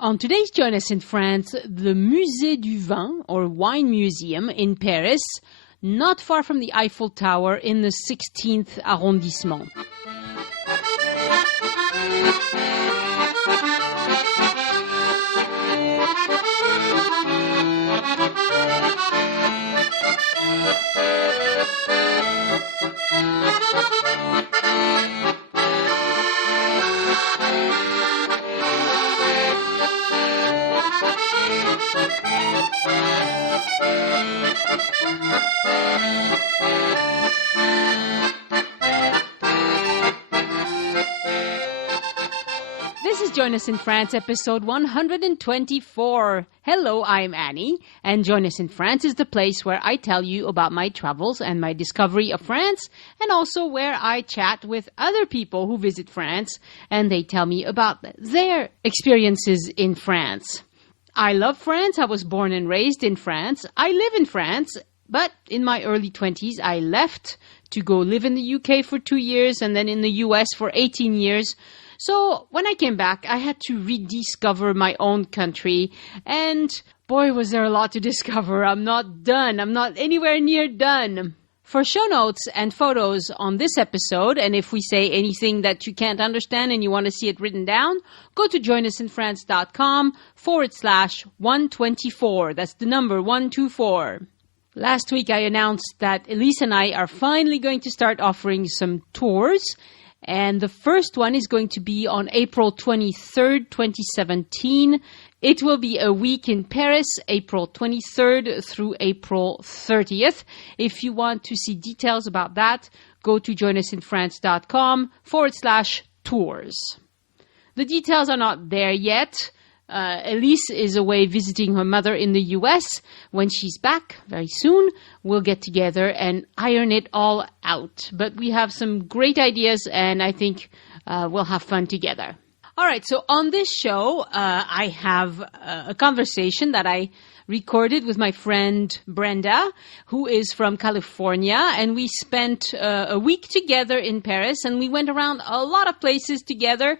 On today's Join Us in France, the Musée du Vin, or Wine Museum in Paris, not far from the Eiffel Tower in the 16th arrondissement. This is Join Us in France, episode 124. Hello, I'm Annie, and Join Us in France is the place where I tell you about my travels and my discovery of France, and also where I chat with other people who visit France, and they tell me about their experiences in France. I love France. I was born and raised in France. I live in France, but in my early 20s, I left to go live in the UK for 2 years and then in the US for 18 years. So when I came back, I had to rediscover my own country. And boy, was there a lot to discover. I'm not done. I'm not anywhere near done. For show notes and photos on this episode, and if we say anything that you can't understand and you want to see it written down, go to joinusinfrance.com/124. That's the number 124. Last week, I announced that Elise and I are finally going to start offering some tours. And the first one is going to be on April 23rd, 2017. It will be a week in Paris, April 23rd through April 30th. If you want to see details about that, go to joinusinfrance.com/tours. The details are not there yet. Elise is away visiting her mother in the US. When she's back very soon, we'll get together and iron it all out. But we have some great ideas, and I think we'll have fun together. All right, so on this show, I have a conversation that I recorded with my friend Brenda, who is from California, and we spent a week together in Paris, and we went around a lot of places together.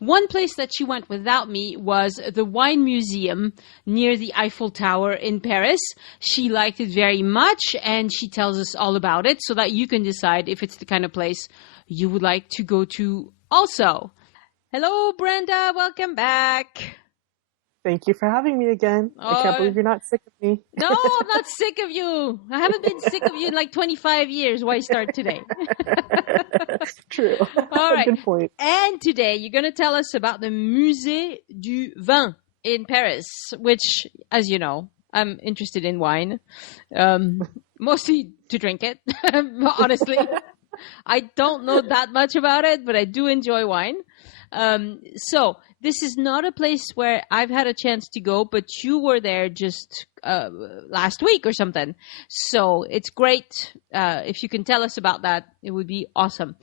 One place that she went without me was the Wine Museum near the Eiffel Tower in Paris. She liked it very much, and she tells us all about it so that you can decide if it's the kind of place you would like to go to also. Hello, Brenda. Welcome back. Thank you for having me again. I can't believe you're not sick of me. No, I'm not sick of you. I haven't been sick of you in like 25 years. Why start today? True. All right. Good point. And today you're going to tell us about the Musée du Vin in Paris, which, as you know, I'm interested in wine, mostly to drink it, honestly. I don't know that much about it, but I do enjoy wine. So this is not a place where I've had a chance to go, but you were there just last week or something. So it's great. If you can tell us about that, it would be awesome.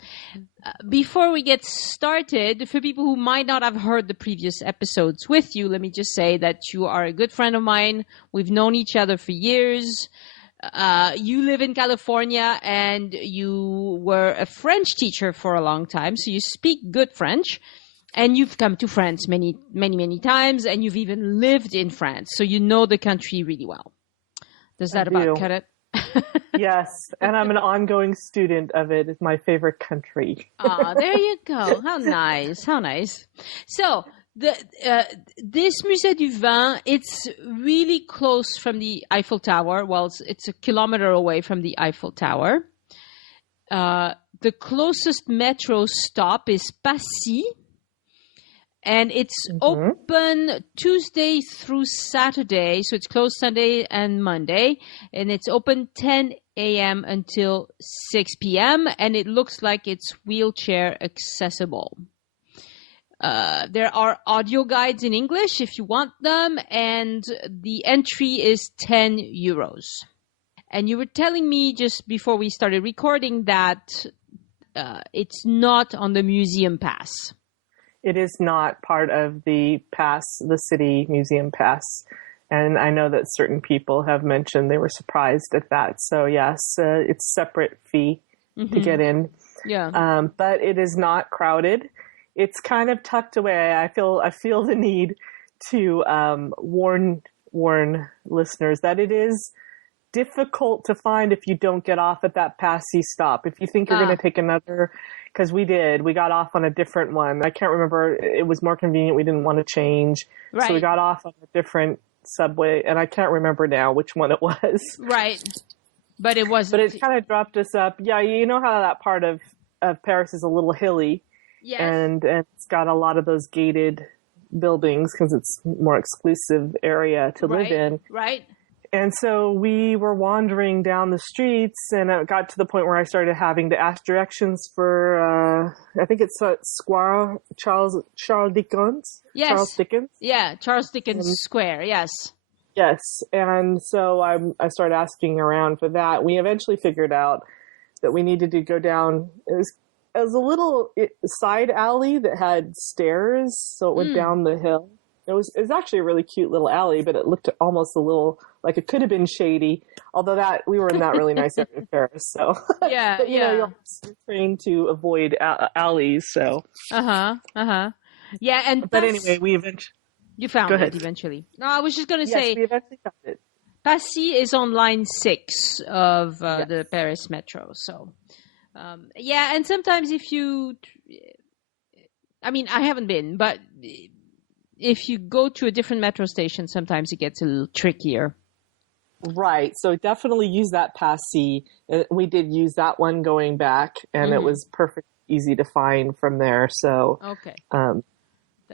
Before we get started, for people who might not have heard the previous episodes with you, let me just say that you are a good friend of mine. We've known each other for years. You live in California, and you were a French teacher for a long time, so you speak good French. And you've come to France many, many, many times, and you've even lived in France, so you know the country really well. Does that about cut it? Yes, and I'm an ongoing student of it. It's my favorite country. There you go. How nice. How nice. So this Musée du Vin, it's really close from the Eiffel Tower. Well, it's a kilometer away from the Eiffel Tower. The closest metro stop is Passy. And it's open Tuesday through Saturday, so it's closed Sunday and Monday. And it's open 10 a.m. until 6 p.m. And it looks like it's wheelchair accessible. There are audio guides in English if you want them. And the entry is 10 euros. And you were telling me just before we started recording that it's not on the museum pass. It is not part of the pass, the city museum pass. And I know that certain people have mentioned they were surprised at that. So yes, it's separate fee to get in. Yeah. But it is not crowded. It's kind of tucked away. I feel the need to warn listeners that it is difficult to find if you don't get off at that Passy stop. If you think you're going to take another, because we got off on a different one. I can't remember. It was more convenient. We didn't want to change. Right. So we got off on a different subway, and I can't remember now which one it was. Right. But it wasn't. But it kind of dropped us up. Yeah, you know how that part of Paris is a little hilly. Yes. And it's got a lot of those gated buildings because it's more exclusive area to live in. Right. And so we were wandering down the streets, and it got to the point where I started having to ask directions for, I think it's Square Charles Dickens. Yes. Charles Dickens. Yeah, Charles Dickens Square, yes. Yes. And so I started asking around for that. We eventually figured out that we needed to go down. It was a little side alley that had stairs, so it went down the hill. It was actually a really cute little alley, but it looked almost a little like it could have been shady. Although we were in that really nice area of Paris, so yeah, but, know, you're trained to avoid alleys. So yeah, and but anyway, we eventually you found it eventually. No, I was just going to say we eventually found it. Passy is on line 6 of the Paris Metro, so. And sometimes if you, I mean, I haven't been, but if you go to a different metro station, sometimes it gets a little trickier. Right. So definitely use that Passy. We did use that one going back, and it was perfect, easy to find from there. So, okay.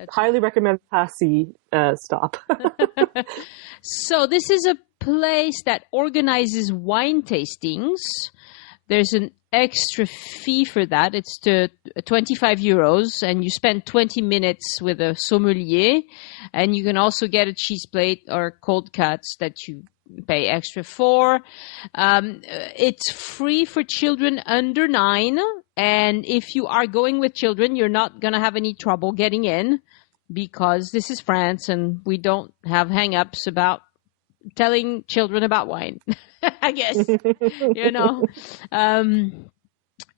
Highly recommend Passy stop. So this is a place that organizes wine tastings. There's an extra fee for that. It's 25 euros, and you spend 20 minutes with a sommelier, and you can also get a cheese plate or cold cuts that you pay extra for. It's free for children under 9, and if you are going with children, you're not going to have any trouble getting in, because this is France, and we don't have hang-ups about telling children about wine. I guess,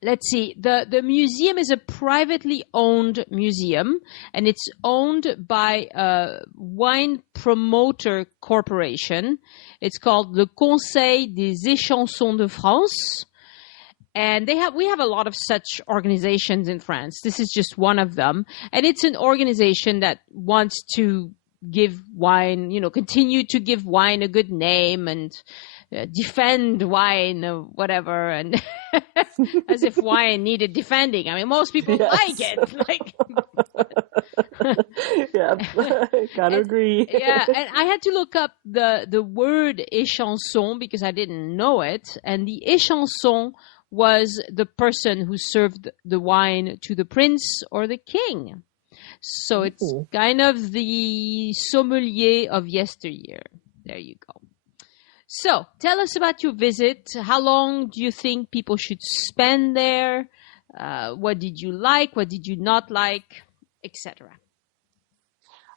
let's see. The museum is a privately owned museum, and it's owned by a wine promoter corporation. It's called le Conseil des Échansons de France. And we have a lot of such organizations in France. This is just one of them. And it's an organization that wants to give wine, continue to give wine a good name and defend wine or whatever, and as if wine needed defending. I mean, most people like it. Gotta agree. Yeah, and I had to look up the word échanson because I didn't know it, and the échanson was the person who served the wine to the prince or the king. So it's kind of the sommelier of yesteryear. There you go. So tell us about your visit. How long do you think people should spend there? What did you like? What did you not like? Etc.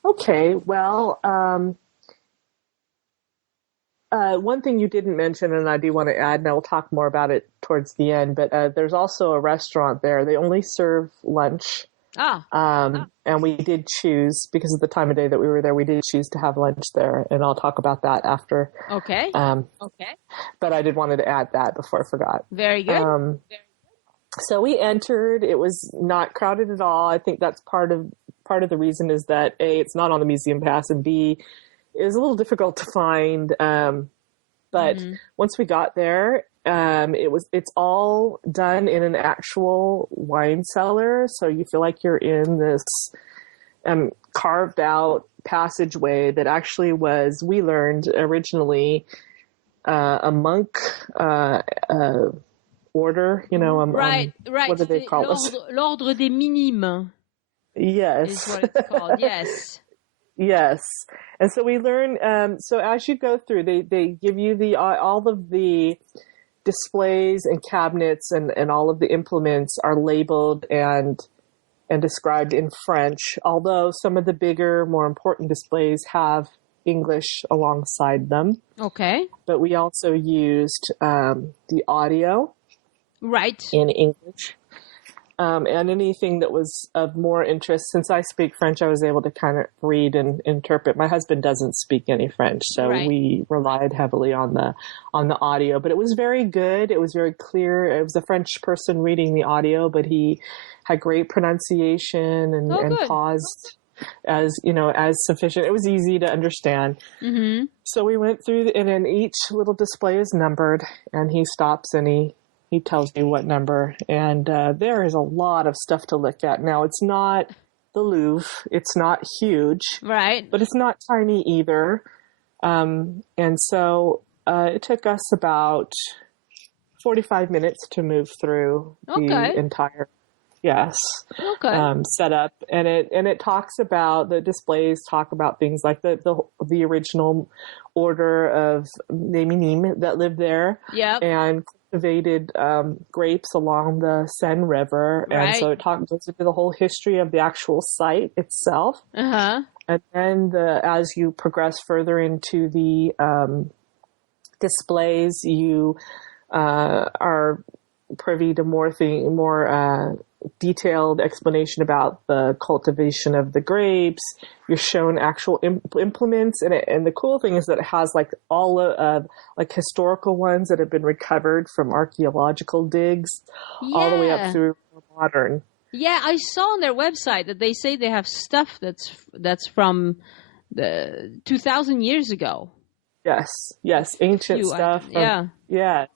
Okay. Well, one thing you didn't mention, and I do want to add, and I'll talk more about it towards the end, but there's also a restaurant there. They only serve lunch. And we did choose, because of the time of day that we were there, we did choose to have lunch there, and I'll talk about that after. Okay. Okay. But I did wanted to add that before I forgot. Very good. So we entered. It was not crowded at all. I think that's part of the reason is that A, it's not on the museum pass, and B, it was a little difficult to find. But once we got there, it's all done in an actual wine cellar. So you feel like you're in this carved out passageway that actually was, we learned originally, a monk order, right. What do they call us? L'ordre des minimes. Yes. Is what it's called. Yes. Yes. And so we learn, so as you go through, they give you all of the displays and cabinets and all of the implements are labeled and described in French, although some of the bigger, more important displays have English alongside them. Okay. But we also used the audio. Right. In English. and anything that was of more interest. Since I speak French, I was able to kind of read and interpret. My husband doesn't speak any French, so we relied heavily on the audio. But it was very good. It was very clear. It was a French person reading the audio, but he had great pronunciation and paused as sufficient. It was easy to understand. Mm-hmm. So we went through, and then each little display is numbered, and he stops and he tells me what number. And there is a lot of stuff to look at. Now, it's not the Louvre. It's not huge. Right. But it's not tiny either. And so it took us about 45 minutes to move through the entire setup. And it talks about, the displays talk about things like the original order of Néminim that lived there. Yep. And cultivated grapes along the Seine River. Right. And so it goes into the whole history of the actual site itself. Uh-huh. And then as you progress further into the displays, you are privy to more detailed explanation about the cultivation of the grapes. You're shown actual implements, and the cool thing is that it has like all of like historical ones that have been recovered from archaeological digs, all the way up through modern. Yeah, I saw on their website that they say they have stuff that's from the 2,000 years ago. Yes, ancient stuff. Yes,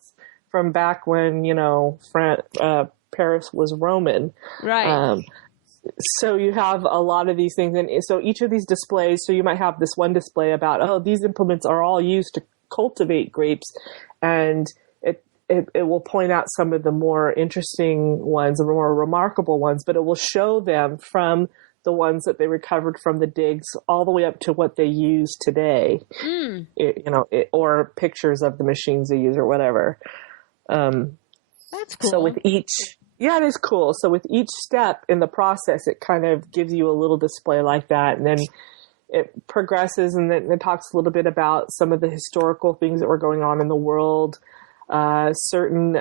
from back when Paris was Roman. Right. So you have a lot of these things. And so each of these displays, so you might have this one display about, these implements are all used to cultivate grapes. And it will point out some of the more interesting ones, the more remarkable ones, but it will show them from the ones that they recovered from the digs all the way up to what they use today, or pictures of the machines they use or whatever. That's cool. So with each, it is cool. So with each step in the process, it kind of gives you a little display like that. And then it progresses, and then it talks a little bit about some of the historical things that were going on in the world. Certain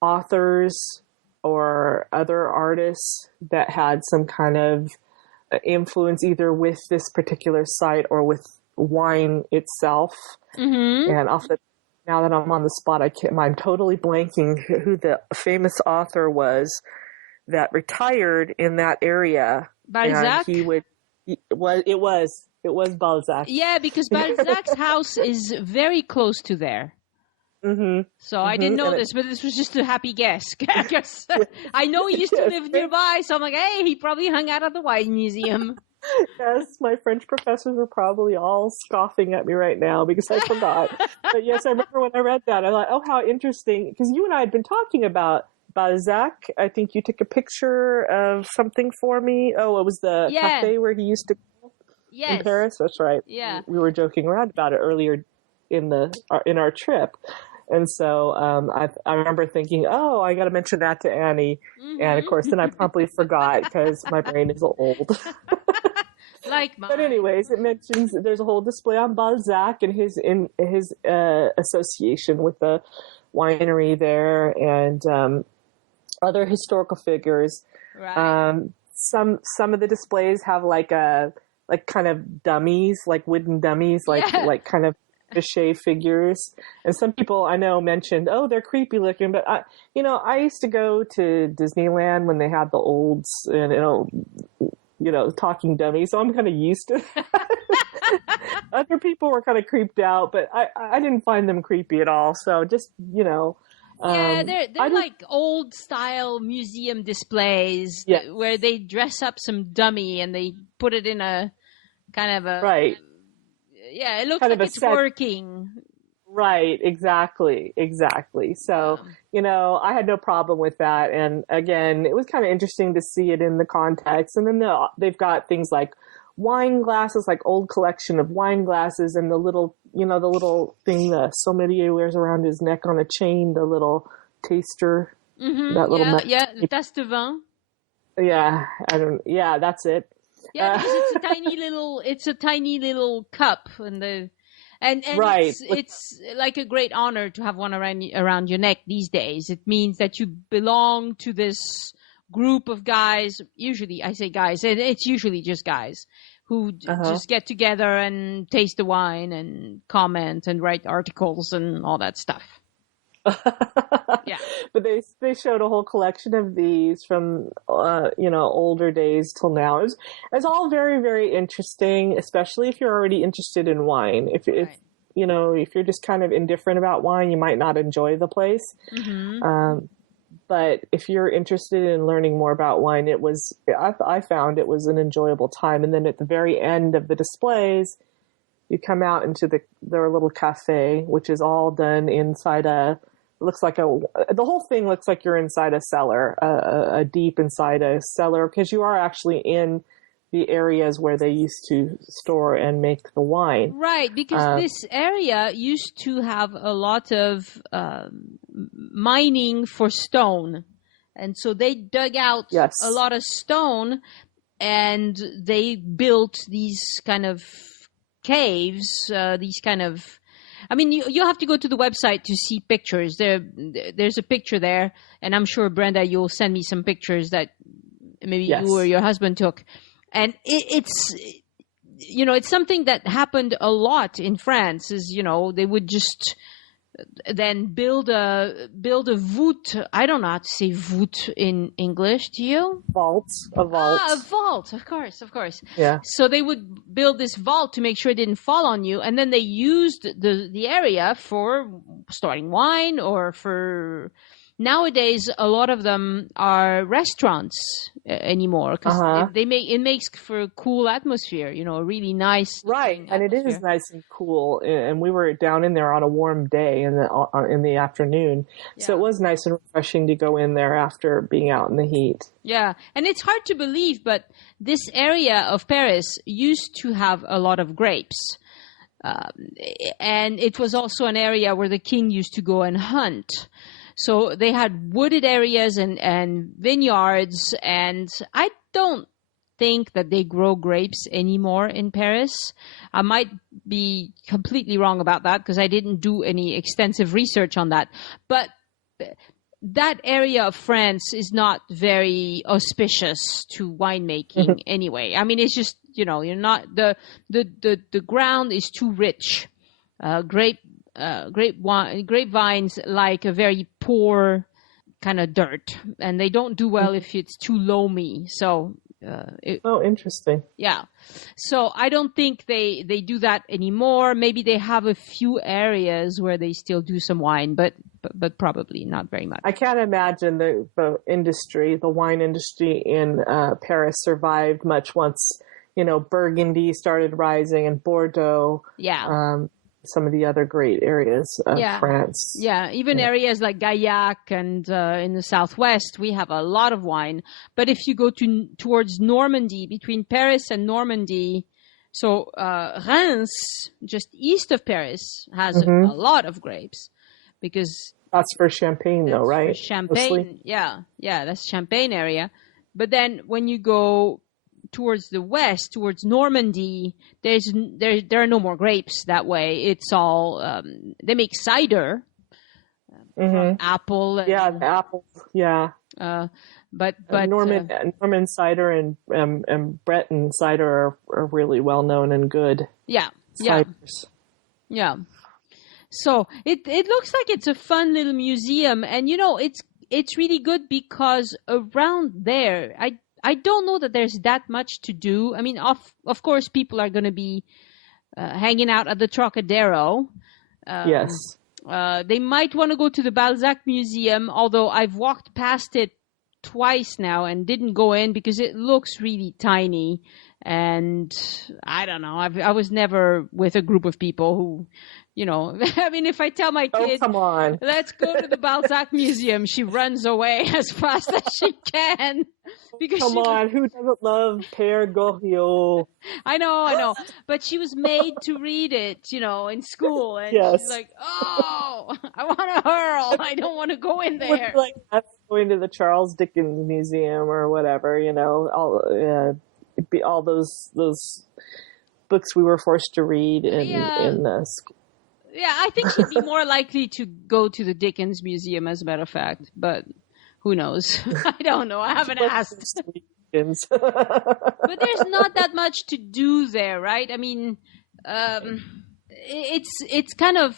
authors or other artists that had some kind of influence either with this particular site or with wine itself. Mm-hmm. And now that I'm on the spot, I'm totally blanking who the famous author was that retired in that area. Balzac? And it was Balzac. Yeah, because Balzac's house is very close to there. Mm-hmm. So I didn't know this, but this was just a happy guess. I know he used to live nearby, so I'm like, hey, he probably hung out at the wine museum. Yes, my French professors are probably all scoffing at me right now because I forgot. But yes, I remember when I read that, I thought, oh, how interesting. Because you and I had been talking about Balzac. I think you took a picture of something for me. Oh, it was the cafe where he used to go in Paris. That's right. Yeah. We were joking around about it earlier in our trip. And so I remember thinking, oh, I got to mention that to Annie. Mm-hmm. And of course, then I promptly forgot because my brain is old. Like mine. But anyways, it mentions there's a whole display on Balzac and his association with the winery there, and other historical figures. Right. Some of the displays have like kind of dummies, like wooden dummies, like kind of cliche figures. And some people I know mentioned, oh, they're creepy looking, but I used to go to Disneyland when they had the olds and talking dummies, so I'm kind of used to that. Other people were kind of creeped out, but I didn't find them creepy at all. So just they're like old style museum displays where they dress up some dummy and they put it in a kind of a right. Yeah, it looks kind like it's working. Right, exactly. So, I had no problem with that. And again, it was kind of interesting to see it in the context. And then they've got things like wine glasses, like old collection of wine glasses, and the little thing the sommelier wears around his neck on a chain, the little taster. Mm-hmm, that little le tasse de vin. Yeah, that's it. Yeah, because it's a tiny little cup, and And Right. it's like a great honor to have one around your neck these days. It means that you belong to this group of guys. Usually, I say guys, and it's usually just guys who just get together and taste the wine and comment and write articles and all that stuff. Yeah. But they showed a whole collection of these from older days till now. It's all very, very interesting, especially if you're already interested in wine. If you're just kind of indifferent about wine, you might not enjoy the place. Mm-hmm. But if you're interested in learning more about wine, I found it was an enjoyable time. And then at the very end of the displays, you come out into their little cafe, which is all done inside the whole thing looks like you're inside a cellar, deep inside a cellar, because you are actually in the areas where they used to store and make the wine. Right, because this area used to have a lot of mining for stone. And so they dug out a lot of stone and they built these kind of caves, I mean, you have to go to the website to see pictures. There's a picture there, and I'm sure, Brenda, you'll send me some pictures that maybe you or your husband took. And it's something that happened a lot in France. They would just then build a voûte. I don't know how to say voûte in English. Do you? A vault. A vault. Of course. Yeah. So they would build this vault to make sure it didn't fall on you, and then they used the area for storing wine or for. Nowadays, a lot of them are restaurants anymore because it makes for a cool atmosphere. A really nice right, and atmosphere. It is nice and cool. And we were down in there on a warm day in the afternoon, so it was nice and refreshing to go in there after being out in the heat. Yeah, and it's hard to believe, but this area of Paris used to have a lot of grapes. And it was also an area where the king used to go and hunt. So they had wooded areas and vineyards, and I don't think that they grow grapes anymore in Paris. I might be completely wrong about that because I didn't do any extensive research on that. But that area of France is not very auspicious to winemaking anyway. I mean, it's just, you're not, the ground is too rich. Grapevines like a very poor kind of dirt, and they don't do well if it's too loamy. So, interesting. Yeah. So I don't think they do that anymore. Maybe they have a few areas where they still do some wine, but probably not very much. I can't imagine the wine industry in Paris survived much once, Burgundy started rising and Bordeaux. Yeah. Some of the other great areas of France. Yeah, even areas like Gaillac and in the southwest, we have a lot of wine. But if you go towards Normandy, between Paris and Normandy, so Reims, just east of Paris, has a lot of grapes because that's for Champagne, though, right? Champagne, yeah, that's Champagne area. But then when you go towards the west, towards Normandy, there are no more grapes that way. It's all they make cider from apple. And, the apples. Yeah. But Norman cider and Breton cider are really well known and good. Yeah. Ciders. Yeah. So it looks like it's a fun little museum, and it's really good because around there, I don't know that there's that much to do. I mean, of course, people are going to be hanging out at the Trocadero. Yes. They might want to go to the Balzac Museum, although I've walked past it twice now and didn't go in because it looks really tiny. And I don't know. I was never with a group of people who, I mean, if I tell my kid, come on, let's go to the Balzac Museum, she runs away as fast as she can. Because come on, who doesn't love Père Goriot? I know. But she was made to read it, in school. And she's like, oh, I want to hurl. I don't want to go in there. Like that's going to the Charles Dickens Museum or whatever, all those books we were forced to read Yeah. in school. Yeah, I think she'd be more likely to go to the Dickens Museum, as a matter of fact. But who knows? I don't know. I haven't asked. But there's not that much to do there, right? I mean, it's kind of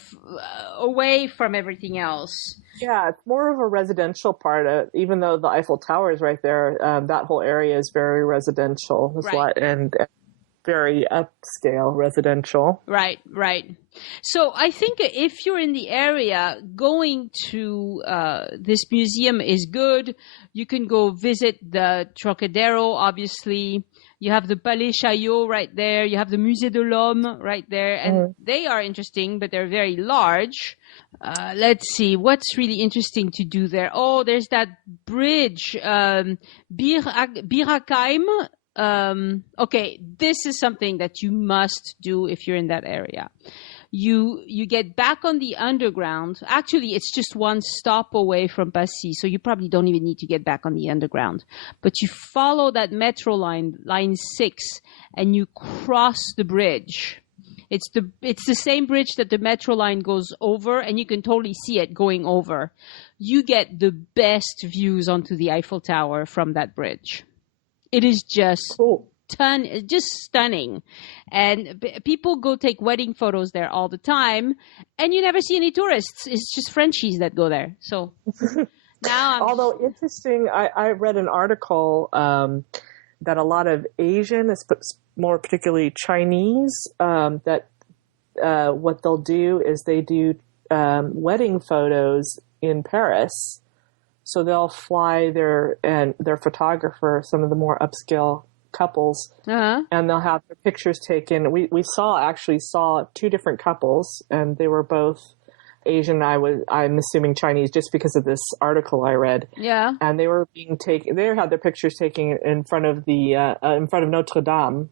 away from everything else. Yeah, it's more of a residential part. Even though the Eiffel Tower is right there, that whole area is very residential. Right. And very upscale residential. Right. So I think if you're in the area, going to this museum is good. You can go visit the Trocadero, obviously. You have the Palais Chaillot right there. You have the Musée de l'Homme right there. And they are interesting, but they're very large. Let's see. What's really interesting to do there? Oh, there's that bridge, Birakheim. Okay, this is something that you must do if you're in that area. You get back on the underground. Actually, it's just one stop away from Passy, so you probably don't even need to get back on the underground. But you follow that metro line 6, and you cross the bridge. It's the same bridge that the metro line goes over, and you can totally see it going over. You get the best views onto the Eiffel Tower from that bridge. It is just cool. Just stunning. And people go take wedding photos there all the time, and you never see any tourists. It's just Frenchies that go there. So now although interesting, I read an article that a lot of Asian, more particularly Chinese, that what they'll do is they do wedding photos in Paris. So they'll fly their photographer, some of the more upscale couples, and they'll have their pictures taken. We actually saw two different couples, and they were both Asian. I'm assuming Chinese, just because of this article I read. Yeah. And they were being taken. They had their pictures taken in front of Notre Dame.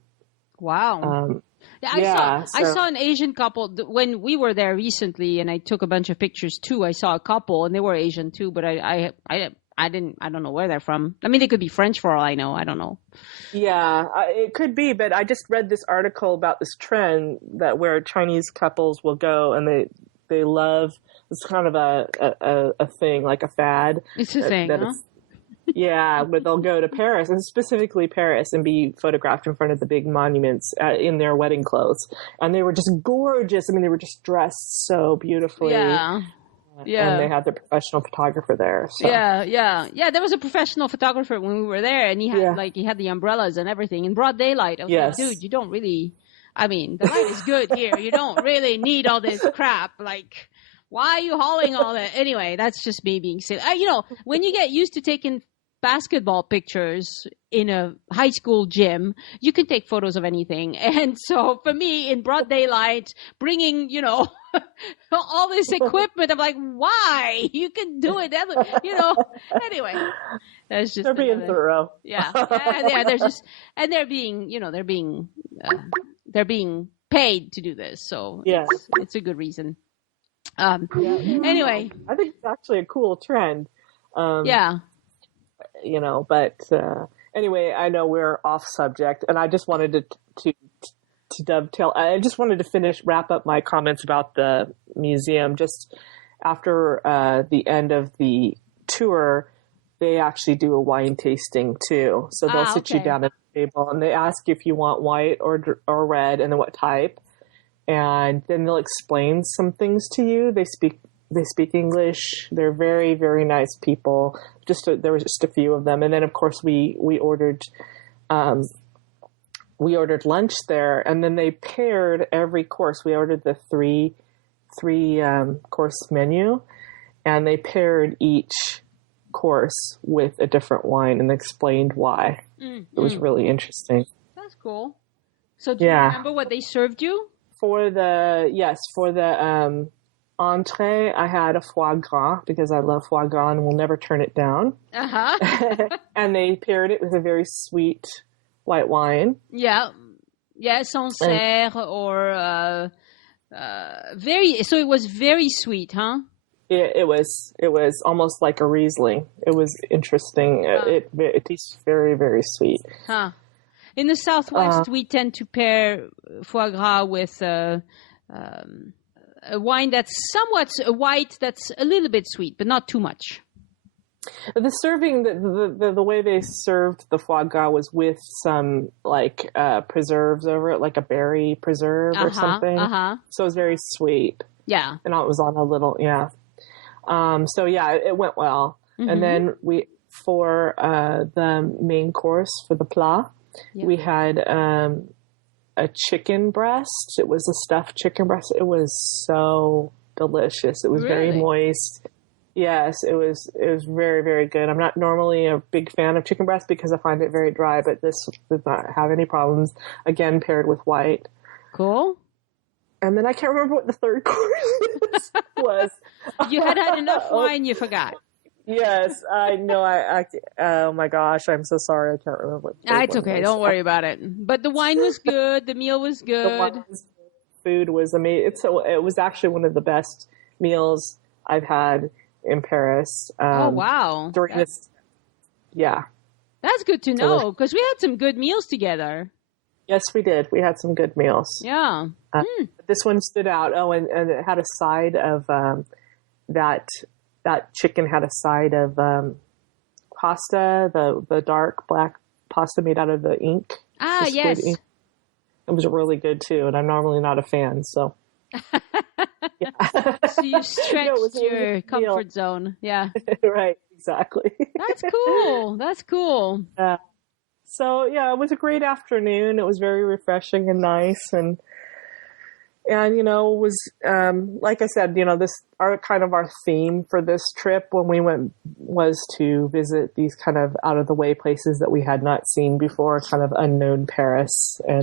Wow. I saw an Asian couple when we were there recently, and I took a bunch of pictures too. I saw a couple, and they were Asian too, but I don't know where they're from. I mean, they could be French for all I know. I don't know. Yeah, it could be, but I just read this article about this trend that where Chinese couples will go, and they love, it's kind of a thing, like a fad. It's a thing, huh? Yeah, but they'll go to Paris, and specifically Paris, and be photographed in front of the big monuments in their wedding clothes. And they were just gorgeous. I mean, they were just dressed so beautifully. Yeah. And they had their professional photographer there. So. Yeah. There was a professional photographer when we were there, and he had the umbrellas and everything in broad daylight. I was like, dude, you don't really, I mean, the light is good here. You don't really need all this crap. Like, why are you hauling all that? Anyway, that's just me being silly. When you get used to taking basketball pictures in a high school gym, you can take photos of anything. And so for me, in broad daylight, bringing, all this equipment, I'm like, why? You can do it. Anyway, that's just, they're being thorough. Yeah. They're being paid to do this. So it's a good reason. Anyway, I think it's actually a cool trend. But anyway, I know we're off subject, and I just wanted to dovetail. I just wanted to wrap up my comments about the museum. Just after the end of the tour, they actually do a wine tasting too. So they'll sit you down at the table, and they ask you if you want white or red, and then what type. And then they'll explain some things to you. They speak English. They're very, very nice people. There was just a few of them. And then of course we ordered lunch there, and then they paired every course. We ordered the three course menu, and they paired each course with a different wine and explained why. It was really interesting. That's cool. So do you remember what they served you? For the entree, I had a foie gras because I love foie gras and will never turn it down. And they paired it with a very sweet white wine. Yeah, Sancerre or very. So it was very sweet, huh? It was almost like a Riesling. It was interesting. It tastes very, very sweet. Huh. In the Southwest, we tend to pair foie gras with a wine that's somewhat a white that's a little bit sweet, but not too much. The serving, the way they served the foie gras was with some like preserves over it, like a berry preserve or something. So it was very sweet. Yeah. And it was on a little, so yeah, it went well. Mm-hmm. And then for the main course, for the plat, we had a chicken breast. It was a stuffed chicken breast. It was so delicious. It was very moist. Yes, it was very, very good. I'm not normally a big fan of chicken breast because I find it very dry, but this did not have any problems. Again, paired with white. Cool. And then I can't remember what the third course was. You had enough wine, you forgot. Yes, I know. Oh my gosh, I'm so sorry. I can't remember what. It's okay. Don't worry about it. But the wine was good. The meal was good. Food was amazing. It was actually one of the best meals I've had in Paris. Oh wow! During this, that's good to know because we had some good meals together. Yes, we did. We had some good meals. Yeah. This one stood out. Oh, and it had a side of that chicken had a side of pasta, the dark black pasta made out of the ink. Ah, yes. Ink. It was really good too, and I'm normally not a fan, so. So you stretched your comfort zone. Yeah. Right, exactly. That's cool. That's cool. So yeah, it was a great afternoon. It was very refreshing and nice, and it was like I said, this our theme for this trip when we went was to visit these kind of out of the way places that we had not seen before, kind of unknown Paris, and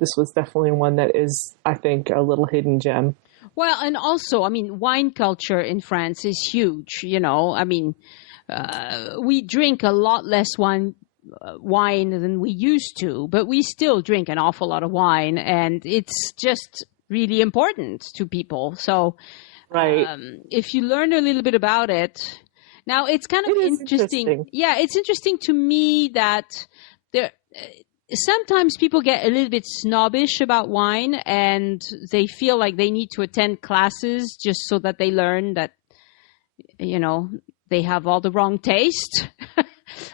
this was definitely one that is, I think, a little hidden gem. Well, and also, I mean, wine culture in France is huge. We drink a lot less wine than we used to, but we still drink an awful lot of wine, and it's just really important to people. So, if you learn a little bit about it, now it's kind of interesting. Yeah, it's interesting to me that there. Sometimes people get a little bit snobbish about wine and they feel like they need to attend classes just so that they learn that, they have all the wrong taste.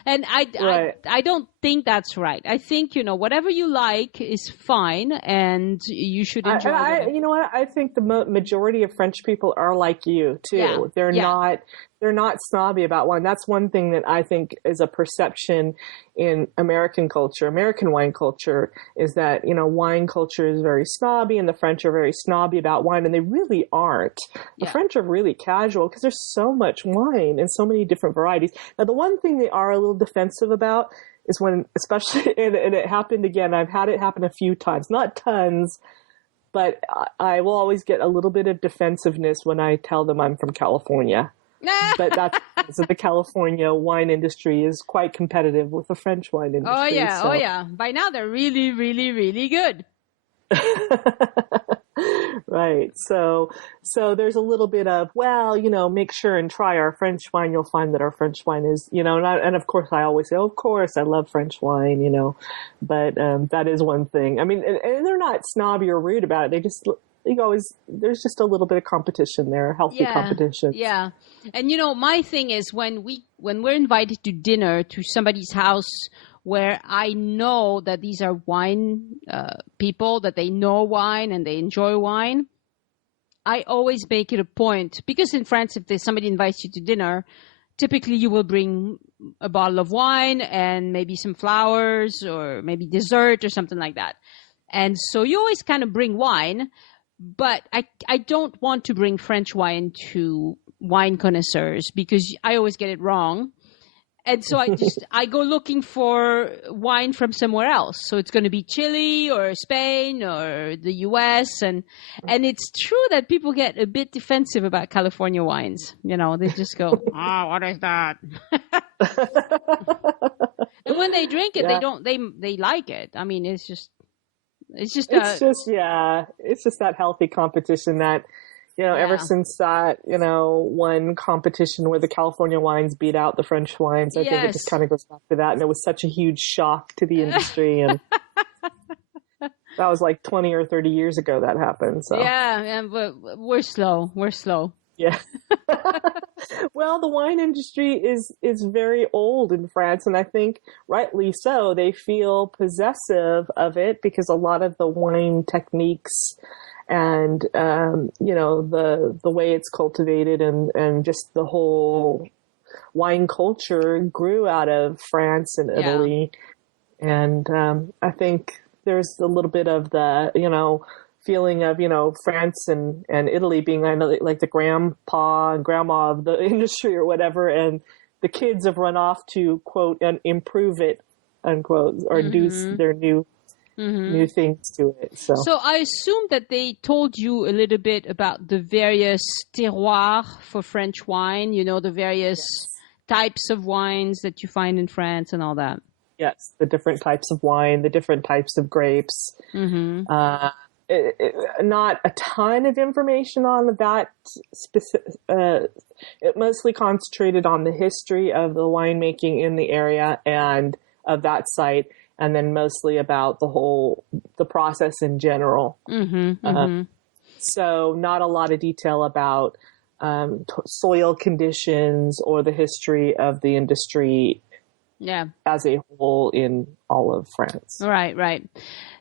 And I don't think that's right. I think, whatever you like is fine and you should enjoy it. You know what? I think the majority of French people are like you too. Yeah. They're not snobby about wine. That's one thing that I think is a perception in American culture, American wine culture, is that, wine culture is very snobby and the French are very snobby about wine, and they really aren't. The French are really casual because there's so much wine and so many different varieties. Now, the one thing they are a little defensive about is when, especially, and it happened again, I've had it happen a few times, not tons, but I will always get a little bit of defensiveness when I tell them I'm from California. But that's because the California wine industry is quite competitive with the French wine industry. Oh yeah. By now they're really, really, really good. Right. So there's a little bit of, make sure and try our French wine. You'll find that our French wine is, and of course I always say, of course I love French wine, but that is one thing. I mean, and they're not snobby or rude about it. They just, there's just a little bit of competition there, healthy competition. Yeah. And my thing is when we're invited to dinner to somebody's house where I know that these are wine people, that they know wine and they enjoy wine, I always make it a point, because in France, if somebody invites you to dinner, typically you will bring a bottle of wine and maybe some flowers or maybe dessert or something like that. And so you always kind of bring wine. But I don't want to bring French wine to wine connoisseurs because I always get it wrong. And so I go looking for wine from somewhere else. So it's going to be Chile or Spain or the US. And it's true that people get a bit defensive about California wines. They just go, what is that? And when they drink it, they like it. I mean, it's just that healthy competition that, ever since that, one competition where the California wines beat out the French wines, I think it just kind of goes back to that. And it was such a huge shock to the industry. And that was like 20 or 30 years ago that happened. So but we're slow. Yeah. Well, the wine industry is very old in France, and I think rightly so. They feel possessive of it because a lot of the wine techniques and the way it's cultivated and just the whole wine culture grew out of France and Italy. And I think there's a little bit of the feeling of France and Italy being like the grandpa and grandma of the industry or whatever, and the kids have run off to quote and improve it unquote or do their new things to it. So I assume that they told you a little bit about the various terroirs for French wine, the various types of wines that you find in France and all that. Yes, the different types of wine, the different types of grapes. Not a ton of information on that specific. It mostly concentrated on the history of the winemaking in the area and of that site, and then mostly about the process in general. So not a lot of detail about soil conditions or the history of the industry as a whole in all of France. Right.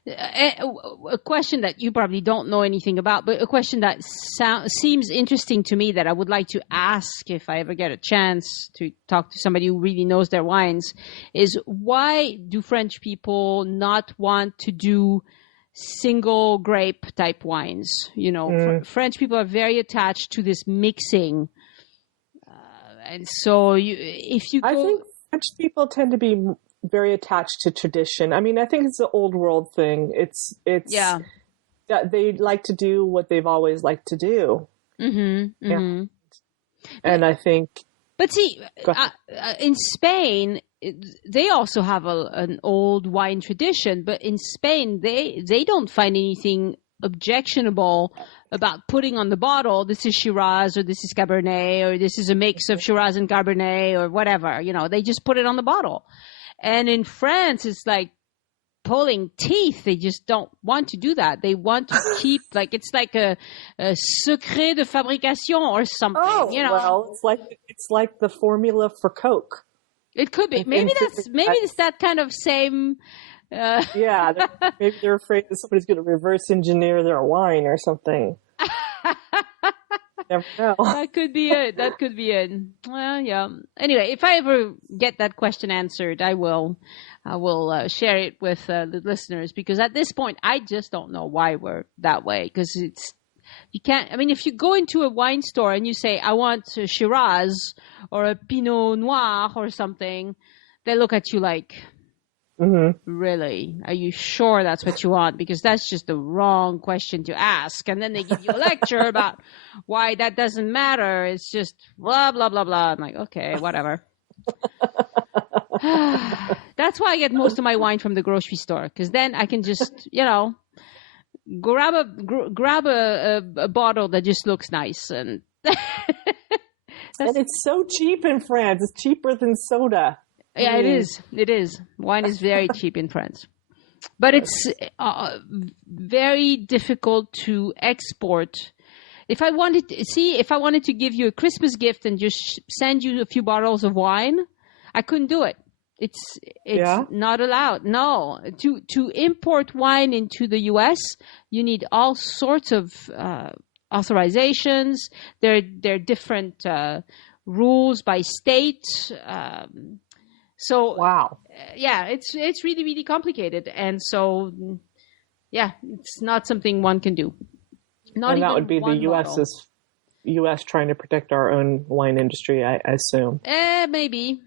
A question that you probably don't know anything about, but a question that seems interesting to me that I would like to ask if I ever get a chance to talk to somebody who really knows their wines is, why do French people not want to do single grape type wines? French people are very attached to this mixing. And so I think French people tend to be very attached to tradition. I mean, I think it's an old world thing. It's that they like to do what they've always liked to do. And I think, but see, in Spain, they also have an old wine tradition. But in Spain, they don't find anything objectionable about putting on the bottle, this is Shiraz or this is Cabernet or this is a mix of Shiraz and Cabernet or whatever. They just put it on the bottle. And in France, it's like pulling teeth. They just don't want to do that. They want to keep it's like a secret de fabrication or something. Well, it's like the formula for Coke. It could be. Maybe it's that kind of same. Maybe they're afraid that somebody's going to reverse engineer their wine or something. Never know. That could be it. Well, yeah. Anyway, if I ever get that question answered, I will share it with the listeners, because at this point, I just don't know why we're that way. Because you can't. I mean, if you go into a wine store and you say, "I want a Shiraz or a Pinot Noir or something," they look at you like, really? Are you sure that's what you want? Because that's just the wrong question to ask. And then they give you a lecture about why that doesn't matter. It's just blah, blah, blah, blah. I'm like, okay, whatever. That's why I get most of my wine from the grocery store. Because then I can just, grab a bottle that just looks nice. And it's so cheap in France. It's cheaper than soda. Yeah, it is. It is. Wine is very cheap in France. But it's very difficult to export. If I wanted to give you a Christmas gift and just send you a few bottles of wine, I couldn't do it. It's not allowed. No. To import wine into the US, you need all sorts of authorizations. There are different rules by state. So wow, it's really, really complicated, and so it's not something one can do. And that would be the U.S. trying to protect our own wine industry, I assume. Maybe.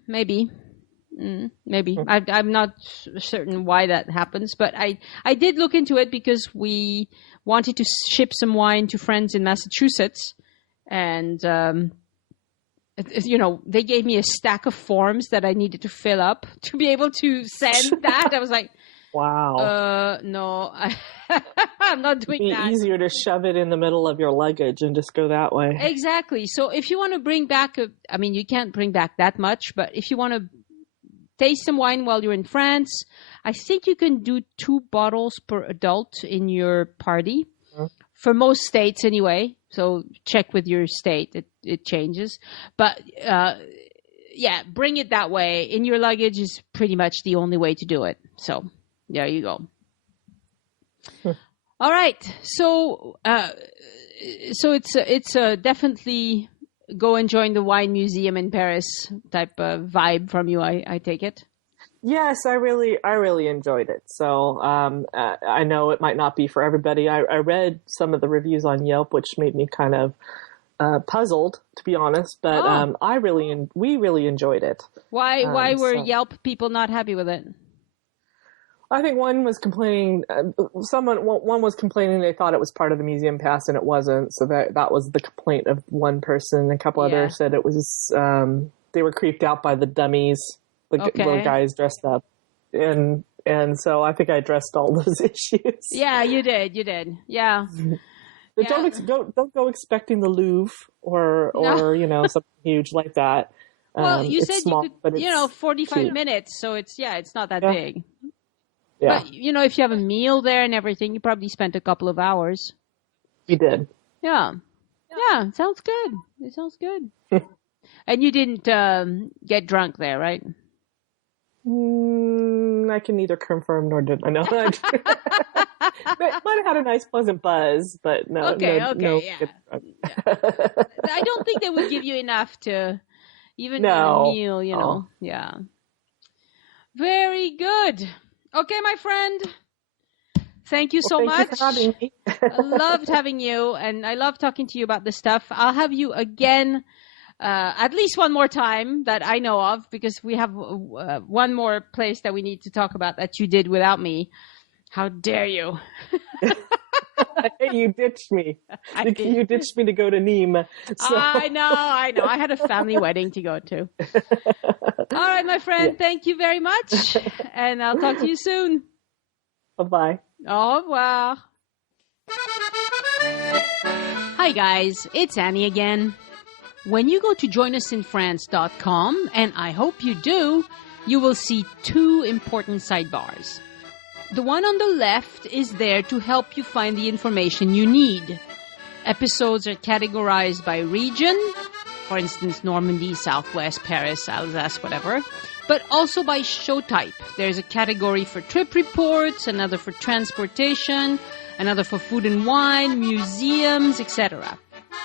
I'm not certain why that happens, but I did look into it because we wanted to ship some wine to friends in Massachusetts, and they gave me a stack of forms that I needed to fill up to be able to send that. I was like, wow. No. I'm not doing It'd be that. easier to shove it in the middle of your luggage and just go that way. Exactly. So if you want to bring back, you can't bring back that much, but if you want to taste some wine while you're in France, I think you can do 2 bottles per adult in your party. Mm-hmm. For most states anyway. So check with your state. It changes. But bring it that way. In your luggage is pretty much the only way to do it. So there you go. All right. So it's definitely go and join the wine museum in Paris type of vibe from you. I take it. Yes, I really enjoyed it. So I know it might not be for everybody. I read some of the reviews on Yelp, which made me kind of puzzled, to be honest. But we really enjoyed it. Why were Yelp people not happy with it? I think one was complaining. One was complaining they thought it was part of the museum pass and it wasn't. So that was the complaint of one person. A couple others said it was. They were creeped out by the dummies. The little guys dressed up, and so I think I addressed all those issues. Yeah, you did. Yeah. But don't go expecting the Louvre or something huge like that. Well, you said small, you could, 45 cute. minutes, so it's not that big. Yeah. But if you have a meal there and everything, you probably spent a couple of hours. We did. Yeah. Yeah, sounds good. It sounds good. And you didn't get drunk there, right? I can neither confirm nor deny. No, might have had a nice, pleasant buzz, but no. Okay, no, yeah. I don't think they would give you enough to even eat a meal, Oh. Yeah. Very good. Okay, my friend. Thank you so much. Thank you for having me. I loved having you, and I love talking to you about this stuff. I'll have you again. At least one more time that I know of, because we have one more place that we need to talk about that you did without me. How dare you? You ditched me. You ditched me to go to Nîmes. So. I know. I had a family wedding to go to. All right, my friend. Yeah. Thank you very much. And I'll talk to you soon. Bye-bye. Au revoir. Hi, guys. It's Annie again. When you go to joinusinfrance.com, and I hope you do, you will see 2 important sidebars. The one on the left is there to help you find the information you need. Episodes are categorized by region, for instance, Normandy, Southwest, Paris, Alsace, whatever, but also by show type. There's a category for trip reports, another for transportation, another for food and wine, museums, etc.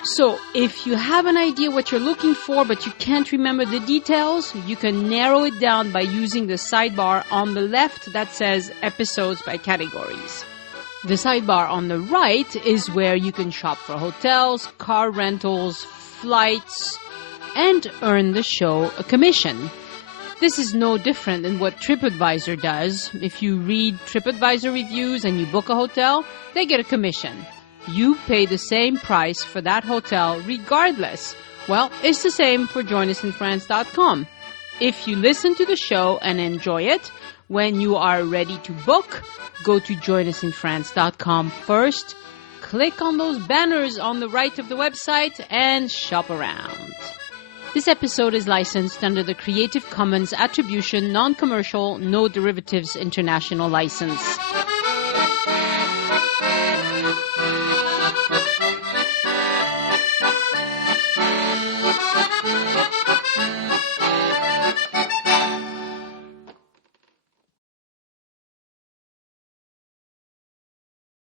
So, if you have an idea what you're looking for but you can't remember the details, you can narrow it down by using the sidebar on the left that says episodes by categories. The sidebar on the right is where you can shop for hotels, car rentals, flights, and earn the show a commission. This is no different than what TripAdvisor does. If you read TripAdvisor reviews and you book a hotel, they get a commission. You pay the same price for that hotel regardless. Well, it's the same for joinusinfrance.com. If you listen to the show and enjoy it, when you are ready to book, go to joinusinfrance.com first, click on those banners on the right of the website, and shop around. This episode is licensed under the Creative Commons Attribution Non-Commercial No Derivatives International License.